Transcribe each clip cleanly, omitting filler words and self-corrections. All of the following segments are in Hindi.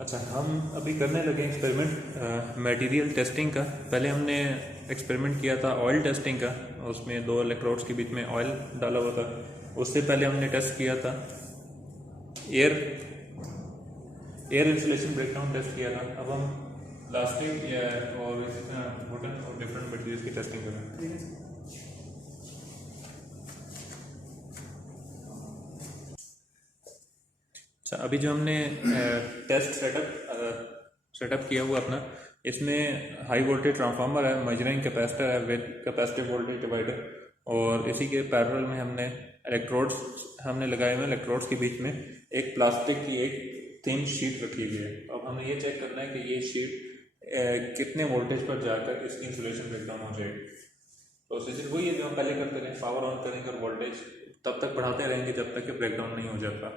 अच्छा, हम अभी करने लगे एक्सपेरिमेंट मटेरियल टेस्टिंग का। पहले हमने एक्सपेरिमेंट किया था ऑयल टेस्टिंग का, उसमें दो इलेक्ट्रोड्स के बीच में ऑयल डाला हुआ था। उससे पहले हमने टेस्ट किया था air air insulation breakdown test किया था। अब हम प्लास्टिक या और वुडन और डिफरेंट मटेरियल्स की टेस्टिंग कर रहे हैं। अच्छा, अभी जो हमने टेस्ट सेटअप किया हुआ अपना, इसमें हाई वोल्टेज ट्रांसफार्मर है, मेजरिंग कैपेसिटर है विद कैपेसिटिव वोल्टेज डिवाइडर, और इसी के पैरेलल में हमने इलेक्ट्रोड्स लगाए हुए हैं। इलेक्ट्रोड्स के बीच में एक प्लास्टिक की एक थिन शीट रखी हुई है। अब हमें ये चेक करना है कि ये शीट कितने वोल्टेज पर जाकर इसकी इंसुलेशन ब्रेकडाउन हो जाएगी। प्रोसीजर वही है जो हम पहले करते रहे, पावर ऑन करेंगे और वोल्टेज तब तक बढ़ाते रहेंगे जब तक कि ब्रेकडाउन नहीं हो जाता।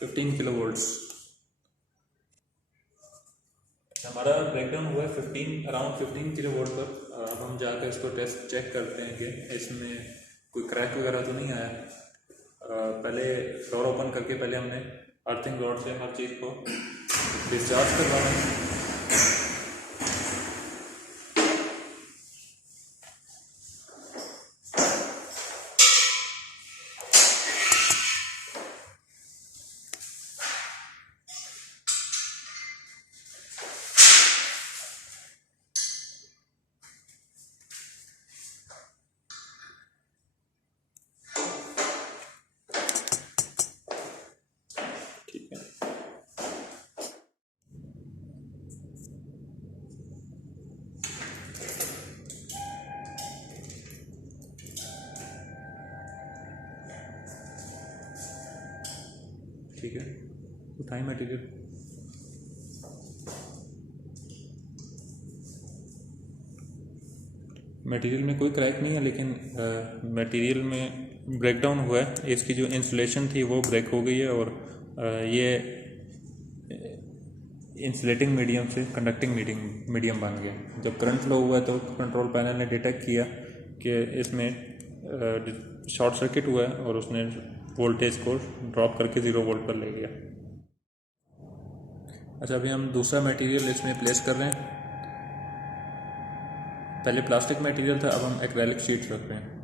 फिफ्टीन किलो वोल्ट्स हमारा ब्रेकडाउन हुआ है अराउंड 15 किलो वोल्ट पर। अब हम जाकर इसको टेस्ट चेक करते हैं कि इसमें कोई क्रैक वगैरह तो नहीं आया। पहले डोर ओपन करके पहले हमने अर्थिंग रॉड से हर चीज़ को डिस्चार्ज करवाना है। ठीक है, ठीक है, उठाएं मटेरियल। मटेरियल में कोई क्रैक नहीं है, लेकिन मटेरियल में ब्रेकडाउन हुआ है। इसकी जो इंसुलेशन थी वो ब्रेक हो गई है और ये इंसुलेटिंग मीडियम से कंडक्टिंग मीडियम बन गया। जब करंट फ्लो हुआ तो कंट्रोल पैनल ने डिटेक्ट किया कि इसमें शॉर्ट सर्किट हुआ है और उसने वोल्टेज को ड्रॉप करके 0 वोल्ट पर ले गया। अच्छा, अभी हम दूसरा मटेरियल इसमें प्लेस कर रहे हैं। पहले प्लास्टिक मटेरियल था, अब हम एक्रेलिक शीट रख रहे हैं।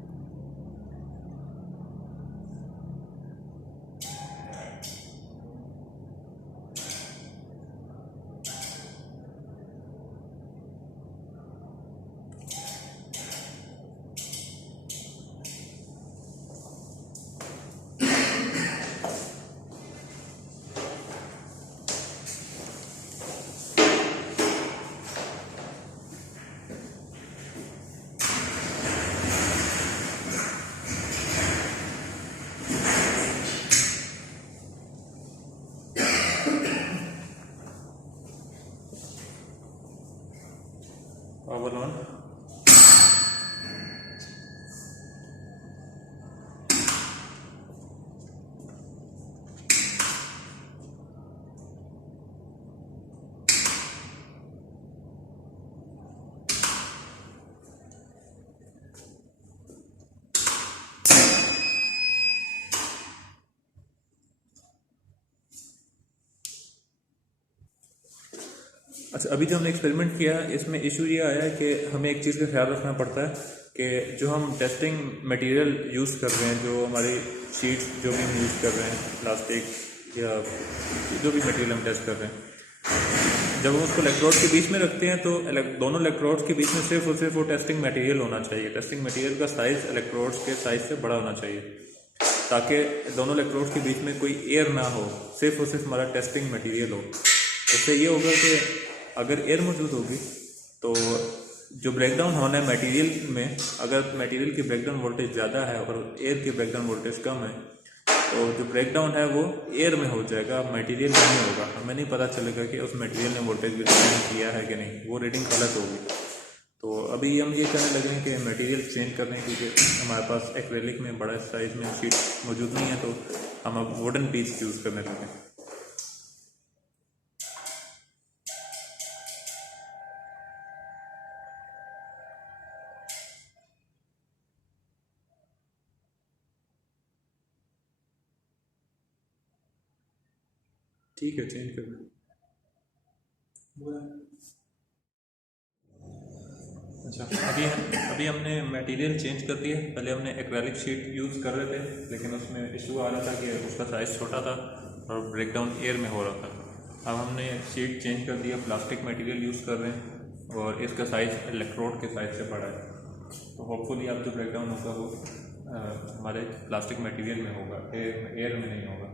Power on. अच्छा, अभी जो हमने एक्सपेरिमेंट किया इसमें इशू ये आया है कि हमें एक चीज़ का ख्याल रखना पड़ता है कि जो हम टेस्टिंग मटेरियल यूज़ कर रहे हैं, जो हमारी शीट्स जो भी हम यूज़ कर रहे हैं, प्लास्टिक या जो भी मटेरियल हम टेस्ट कर रहे हैं, जब हम उसको इलेक्ट्रोड के बीच में रखते हैं तो दोनों इलेक्ट्रोड्स के बीच में सिर्फ और सिर्फ वो टेस्टिंग मटेरियल होना चाहिए। टेस्टिंग मटेरियल का साइज़ इलेक्ट्रोड्स के साइज़ से बड़ा होना चाहिए, ताकि दोनों इलेक्ट्रोड्स के बीच में कोई एयर ना हो, सिर्फ और सिर्फ हमारा टेस्टिंग मटेरियल हो। उससे ये होगा कि अगर एयर मौजूद होगी तो जो ब्रेकडाउन होना है मटेरियल में, अगर मटेरियल की ब्रेकडाउन वोल्टेज ज़्यादा है और एयर की ब्रेकडाउन वोल्टेज कम है, तो जो ब्रेकडाउन है वो एयर में हो जाएगा, मटेरियल में नहीं होगा। हमें नहीं पता चलेगा कि उस मटेरियल ने वोल्टेज वितरण किया है कि नहीं, वो रीडिंग गलत होगी। तो अभी हम ये कहने लगे हैं कि मटेरियल चेंज कर रहे हैं, क्योंकि हमारे पास एक्रेलिक में बड़ा साइज़ में शीट मौजूद नहीं है, तो हम अब वुडन पीस यूज़ करने लगे। ठीक है, चेंज कर दें। अच्छा, अभी हमने मटेरियल चेंज कर दिया। पहले हमने एक्रेलिक शीट यूज़ कर रहे थे, लेकिन उसमें इशू आ रहा था कि उसका साइज़ छोटा था और ब्रेकडाउन एयर में हो रहा था। अब हमने शीट चेंज कर दिया, प्लास्टिक मटेरियल यूज़ कर रहे हैं और इसका साइज़ इलेक्ट्रोड के साइज़ से बड़ा है। तो होपफुली अब जो ब्रेकडाउन होगा वो हमारे प्लास्टिक मटेरियल में होगा, एयर में नहीं होगा।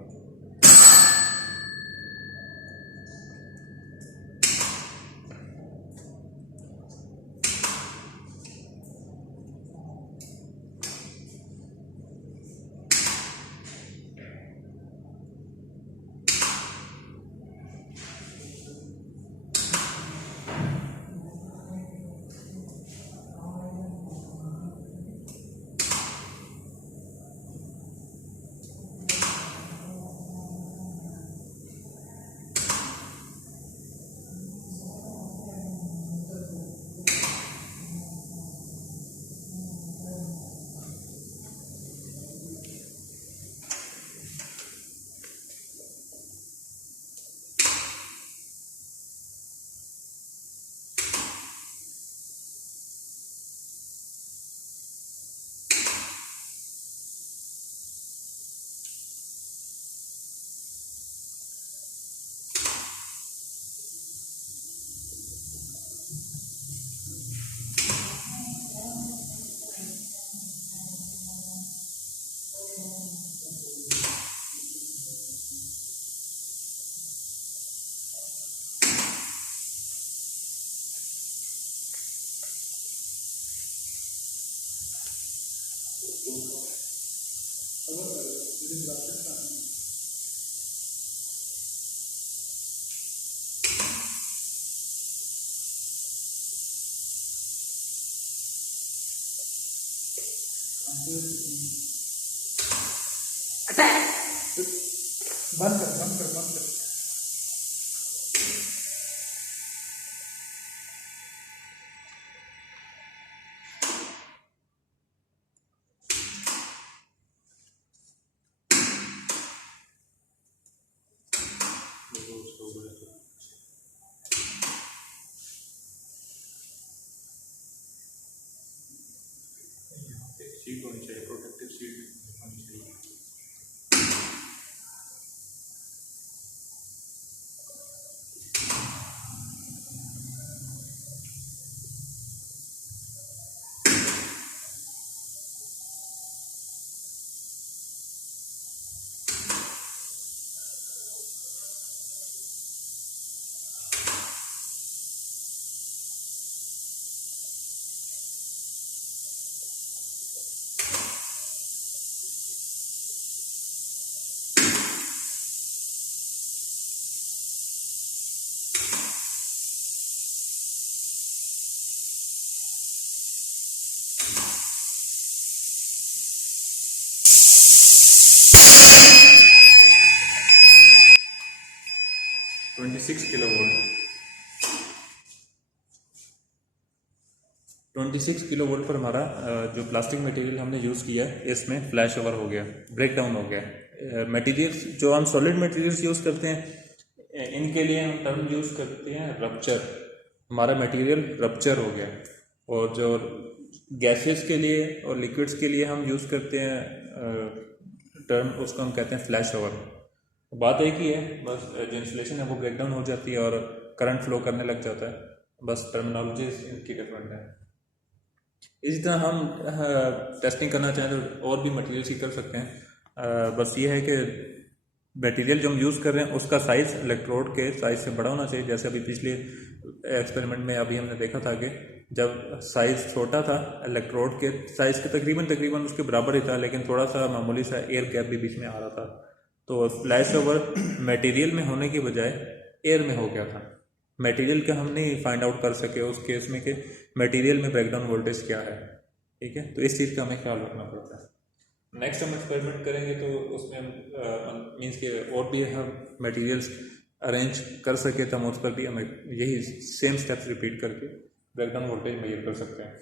बंद कर। शीट होनी चाहिए, प्रोटेक्टिव शीट होनी चाहिए। (26 किलोवोल्ट पर हमारा जो प्लास्टिक मटेरियल हमने यूज़ किया है इसमें फ्लैश ओवर हो गया, ब्रेक डाउन हो गया। मटेरियल्स जो हम सॉलिड मटेरियल्स यूज़ करते हैं इनके लिए हम टर्म यूज़ करते हैं रप्चर, हमारा मटेरियल रप्चर हो गया। और जो गैसेस के लिए और लिक्विड्स के लिए हम यूज़ करते हैं टर्म, उसको हम कहते हैं फ्लैश ओवर। बात एक ही है, बस जो इंसुलेशन है वो ब्रेक डाउन हो जाती है और करंट फ्लो करने लग जाता है, बस टर्मिनोलॉजी इनकी डिफरेंट है। इसी तरह हम टेस्टिंग करना चाहें तो और भी मटेरियल्स ही कर सकते हैं। बस ये है कि मटेरियल जो हम यूज़ कर रहे हैं उसका साइज़ इलेक्ट्रोड के साइज़ से बड़ा होना चाहिए। जैसे अभी पिछले एक्सपेरिमेंट में अभी हमने देखा था कि जब साइज़ छोटा था इलेक्ट्रोड के साइज़ के तकरीबन उसके बराबर ही था, लेकिन थोड़ा सा मामूली सा एयर गैप भी बीच में आ रहा था, तो फ्लैश ओवर मटेरियल में होने की बजाय एयर में हो गया था। मटेरियल का हम नहीं फाइंड आउट कर सके उस केस में कि मटेरियल में ब्रेकडाउन वोल्टेज क्या है, ठीक है। तो इस चीज़ का हमें ख्याल रखना पड़ता है। नेक्स्ट हम एक्सपेरिमेंट करेंगे तो उसमें हम मीन्स के और भी हम मटेरियल्स अरेंज कर सके तो हम उस पर भी हमें यही सेम स्टेप्स रिपीट करके ब्रेकडाउन वोल्टेज मेजर कर सकते हैं।